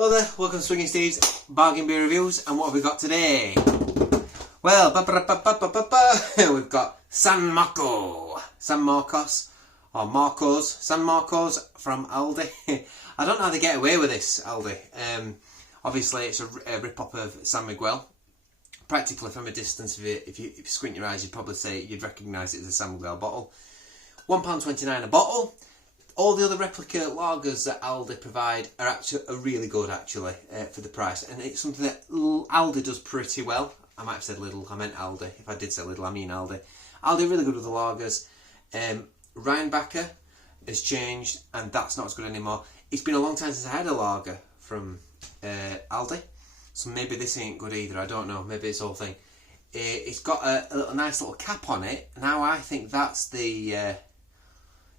Hello there, welcome to Swinging Steve's Bargain Beer Reviews, and what have we got today? Well, we've got San Marcos from Aldi. I don't know how they get away with this, Aldi. Obviously it's a rip-off of San Miguel. Practically from a distance, if you squint your eyes, you'd probably say you'd recognise it as a San Miguel bottle. £1.29 a bottle. All the other replica lagers that Aldi provide are really good for the price, and it's something that Aldi does pretty well. I might have said Lidl, I meant Aldi. If I did say Lidl, I mean Aldi. Aldi are really good with the lagers. Rheinbacher has changed, and that's not as good anymore. It's been a long time since I had a lager from Aldi, so maybe this ain't good either. I don't know. Maybe it's the whole thing. It's got a nice little cap on it. Now I think that's the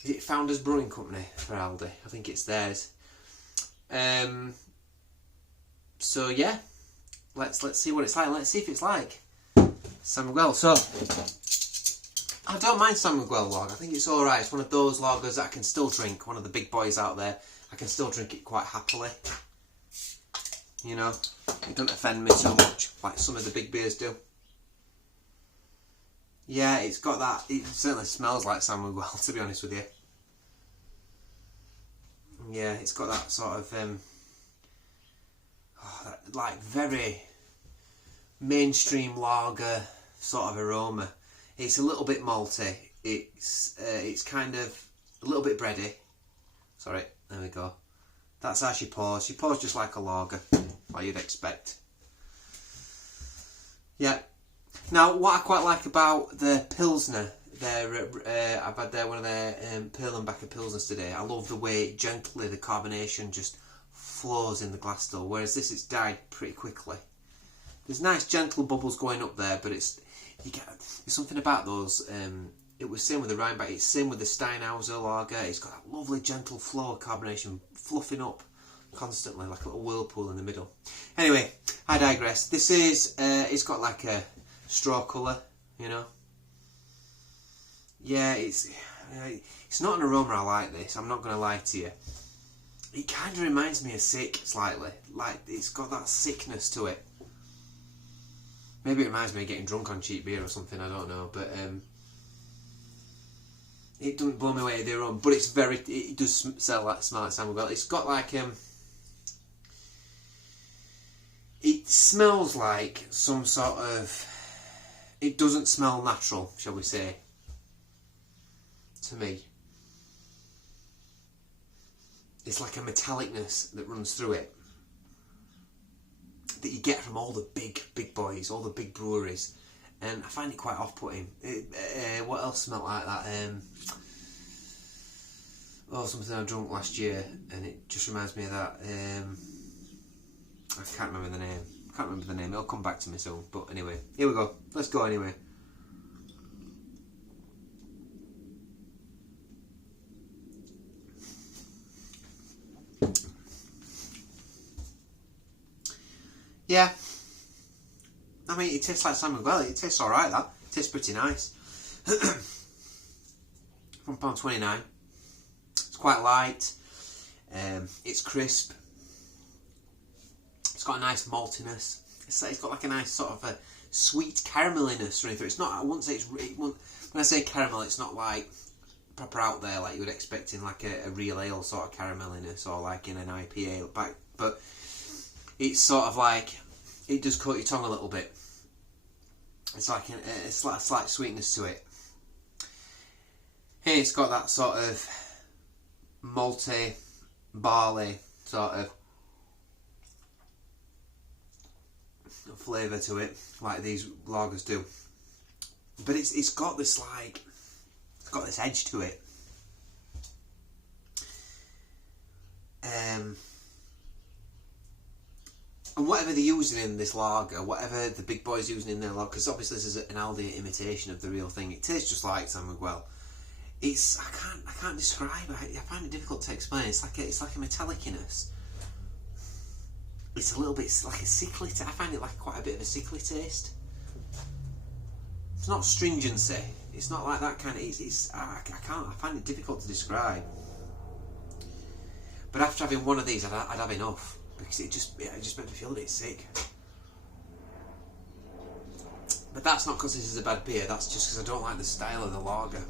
is it Founders Brewing Company for Aldi? I think it's theirs. So yeah, let's see what it's like. Let's see if it's like San Miguel. So I don't mind San Miguel lager. I think it's all right. It's one of those lagers that I can still drink. One of the big boys out there. I can still drink it quite happily. You know, it doesn't offend me so much like some of the big beers do. Yeah, it's got that. It certainly smells like San Miguel, to be honest with you. Yeah, it's got that sort of that, like, very mainstream lager sort of aroma. It's a little bit malty. It's kind of a little bit bready. Sorry, there we go. That's how she pours. She pours just like a lager, like you'd expect. Yeah. Now, what I quite like about the Pilsner, I've had one of their Perlenbacher Pilsners today. I love the way gently the carbonation just flows in the glass still, whereas it's died pretty quickly. There's nice gentle bubbles going up there, but there's something about those. It was same with the Rheinbacher, it's same with the Steinhauser lager. It's got that lovely gentle flow of carbonation fluffing up constantly like a little whirlpool in the middle. Anyway, I digress. This is, it's got like a straw colour, you know. Yeah, it's not an aroma I like this, I'm not going to lie to you. It kind of reminds me of Sick slightly, like it's got that sickness to it. Maybe it reminds me of getting drunk on cheap beer or something, I don't know, but it doesn't blow me away to the aroma, but it does smell like San Miguel. It's got like it smells like some sort of, it doesn't smell natural, shall we say, to me. It's like a metallicness that runs through it that you get from all the big boys, all the big breweries, and I find it quite off-putting. What else smelled like that? Something I drank last year, and it just reminds me of that. I can't remember the name. It'll come back to me soon. But anyway, here we go. Let's go anyway. Yeah. I mean, it tastes like San Miguel. It tastes alright, that. It tastes pretty nice. £1.29. It's quite light. It's crisp. It's got a nice maltiness. It's got like a nice sort of a sweet carameliness running through. It's not. I wouldn't say when I say caramel, it's not like proper out there like you would expect in like a real ale sort of carameliness or like in an IPA. But it's sort of like it does coat your tongue a little bit. It's like a slight sweetness to it. Hey, it's got that sort of malty, barley sort of flavour to it, like these lagers do. But it's got this like, it's got this edge to it. And whatever they're using in this lager, whatever the big boys using in their lager, because obviously this is an Aldi imitation of the real thing. It tastes just like San Miguel. I can't describe it. I find it difficult to explain. It's like a metallicness. It's a little bit like a sickly. I find it like quite a bit of a sickly taste. It's not stringency. It's not like that kind of. I find it difficult to describe. But after having one of these, I'd have enough. because it just made me feel a bit sick. But that's not because this is a bad beer, that's just because I don't like the style of the lager.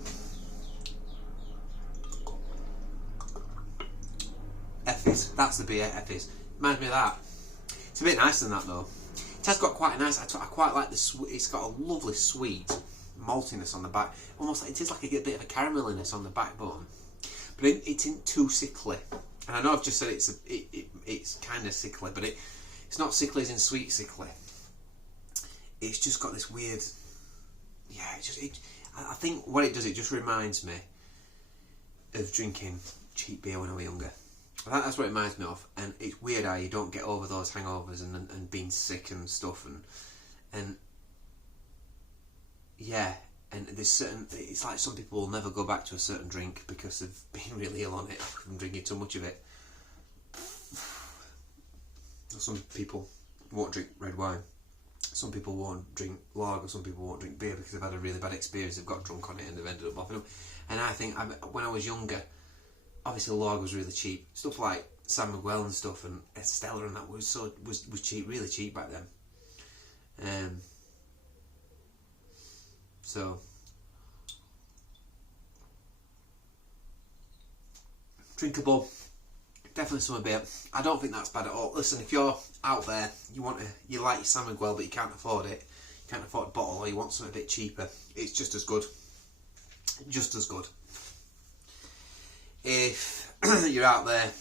Effie's, that's the beer, Effie's. Reminds me of that. It's a bit nicer than that though. It has got quite a nice, I quite like the it's got a lovely sweet maltiness on the back. Almost like, it is like a bit of a carameliness on the backbone. But it isn't too sickly. And I know I've just said it's kind of sickly, but it's not sickly as in sweet sickly. It's just got this weird, yeah, I think what it does, it just reminds me of drinking cheap beer when I was younger. That's what it reminds me of, and it's weird how you don't get over those hangovers and being sick and stuff, and yeah, and there's certain, it's like some people will never go back to a certain drink because they've been really ill on it from drinking too much of it. Some people won't drink red wine. Some people won't drink lager, some people won't drink beer because they've had a really bad experience, they've got drunk on it and they've ended up boffing up. And I think, when I was younger, obviously lager was really cheap. Stuff like San Miguel and stuff and Estella and that was cheap, really cheap back then. So drinkable, definitely summer beer. I don't think that's bad at all. Listen, if you're out there, you like your San Miguel but you can't afford it, you can't afford a bottle, or you want something a bit cheaper, it's just as good. Just as good. If you're out there,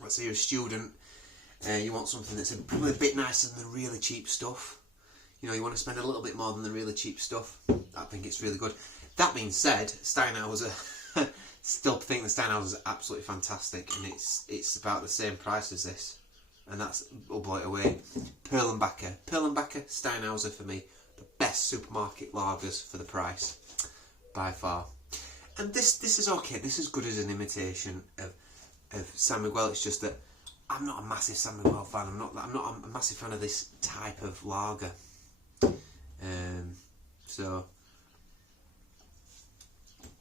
let's say you're a student, you want something that's probably a bit nicer than the really cheap stuff. You know, you want to spend a little bit more than the really cheap stuff. I think it's really good. That being said, Steinhauser, still think the Steinhauser is absolutely fantastic, and it's about the same price as this, and that's, we'll blow it away. Perlenbacher, Steinhauser for me, the best supermarket lagers for the price, by far. And this is okay. This is good as an imitation of San Miguel. It's just that I'm not a massive San Miguel fan. I'm not a massive fan of this type of lager. So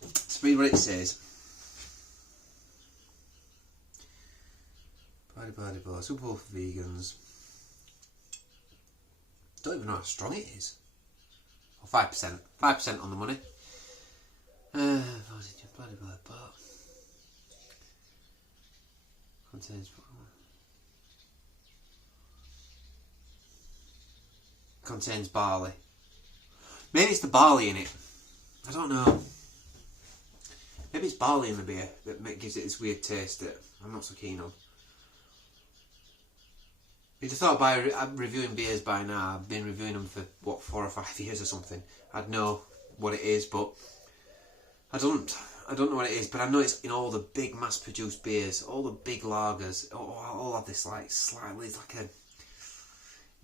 let's read what it says. Suitable for vegans. Don't even know how strong it is. Or 5%. 5% on the money. Contains barley. Maybe it's the barley in it. I don't know. Maybe it's barley in the beer that gives it this weird taste that I'm not so keen on. You'd have thought by reviewing beers by now, I've been reviewing them for, 4 or 5 years or something, I'd know what it is, but I don't know what it is, but I know it's in all the big mass-produced beers, all the big lagers, all have this like slightly, it's like a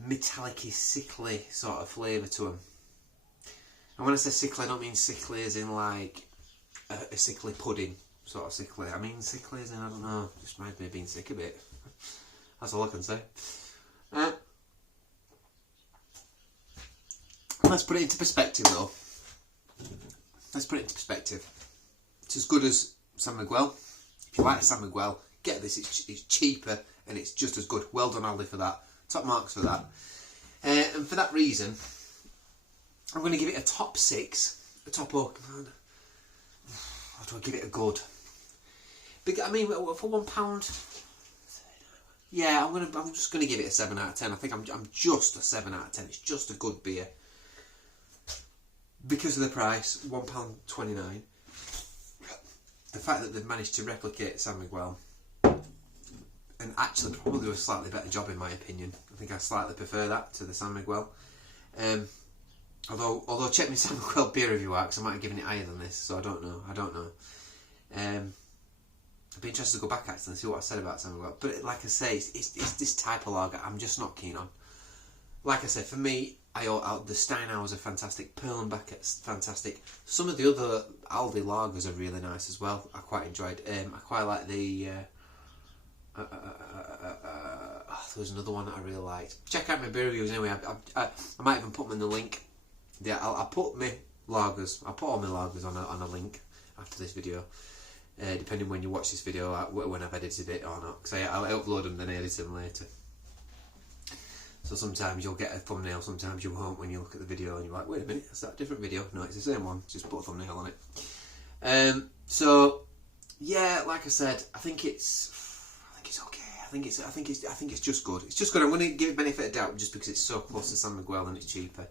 metallic-y, sickly sort of flavour to them. And when I say sickly, I don't mean sickly as in like a sickly pudding sort of sickly. I mean sickly as in, I don't know, just reminds me of being sick a bit. That's all I can say. Let's put it into perspective though. Let's put it into perspective. It's as good as San Miguel. If you like San Miguel, get this. It's cheaper and it's just as good. Well done, Aldi, for that. Top marks for that. And for that reason, I'm going to give it a top 6. A top oak. How do I give it a good? I mean, for £1. Yeah, I'm just going to give it a 7 out of 10. I think I'm just a 7 out of 10. It's just a good beer. Because of the price, £1.29. The fact that they've managed to replicate San Miguel, and actually probably do a slightly better job in my opinion. I think I slightly prefer that to the San Miguel. Although check my San Miguel beer review out, because I might have given it higher than this, so I don't know. I'd be interested to go back actually and see what I said about San Miguel. But like I say, it's this type of lager I'm just not keen on. Like I said, for me, the Steinhauser are fantastic, Perlenbacher's fantastic. Some of the other Aldi lagers are really nice as well. I quite enjoyed. I quite like the. There was another one that I really liked. Check out my beer reviews anyway. I might even put them in the link. Yeah, I'll put my lagers. I'll put all my lagers on a link after this video. depending when you watch this video, when I've edited it or not, because I'll upload them then edit them later. So sometimes you'll get a thumbnail, sometimes you won't when you look at the video and you're like, wait a minute, is that a different video? No, it's the same one, just put a thumbnail on it. So yeah, like I said, I think it's okay. I think it's just good. It's just good. I'm going to give it benefit of doubt just because it's so close to San Miguel and it's cheaper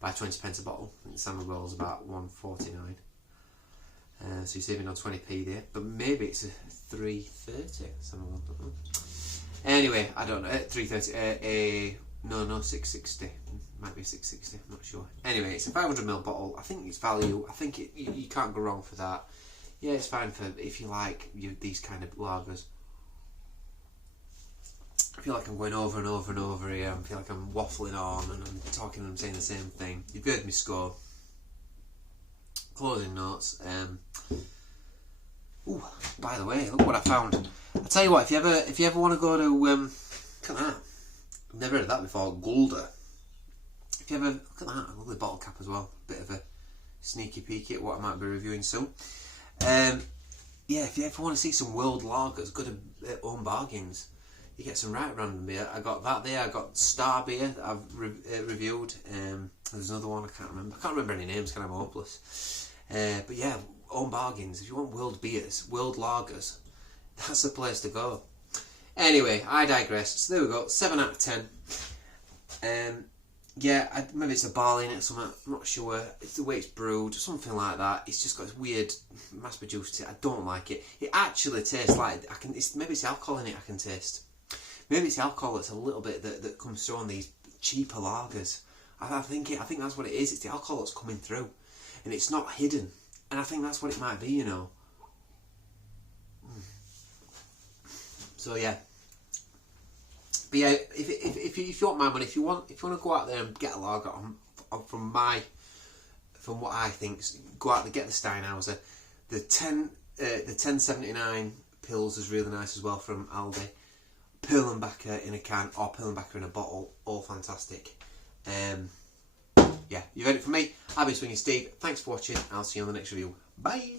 by 20 pence a bottle. I think San Miguel's about $1.49. So you're saving on 20p there, but maybe it's a 3.30. San Miguel, I don't know. Anyway, I don't know. 3.30. No, 6.60. Might be 6.60. I'm not sure. Anyway, it's a 500ml bottle. I think it's value. I think you can't go wrong for that. Yeah, it's fine for if you like these kind of lagers. I feel like I'm going over and over and over here. I feel like I'm waffling on and I'm talking and I'm saying the same thing. You've heard me score. Closing notes. Ooh, by the way, look what I found. I tell you what, if you ever want to go to look at that. I've never heard of that before. Gulda. If you ever look at that, I love the bottle cap as well. Bit of a sneaky peek at what I might be reviewing soon. Yeah, if you ever want to see some world lagers, go to Own Bargains. You get some right random beer. I got that there. I got Star Beer that I've reviewed. There's another one I can't remember. I can't remember any names. Kind of hopeless. But yeah, Own Bargains. If you want world beers, world lagers, that's the place to go. Anyway, I digress. So there we go. 7 out of 10. Yeah, maybe it's a barley in it or something. I'm not sure. It's the way it's brewed, something like that. It's just got this weird mass-produced. I don't like it. It actually tastes like maybe it's the alcohol in it I can taste. Maybe it's the alcohol that's a little bit that comes through on these cheaper lagers. I think that's what it is. It's the alcohol that's coming through, and it's not hidden. And I think that's what it might be, you know. So yeah. But yeah, if you want my money, if you want to go out there and get a lager from what I think, go out there, get the Steinhauser. The 10.79 pills is really nice as well from Aldi. Perlenbacher in a can or Perlenbacher in a bottle, all fantastic. Yeah, you've heard it from me. I've been Swinging Steve. Thanks for watching. I'll see you on the next review. Bye.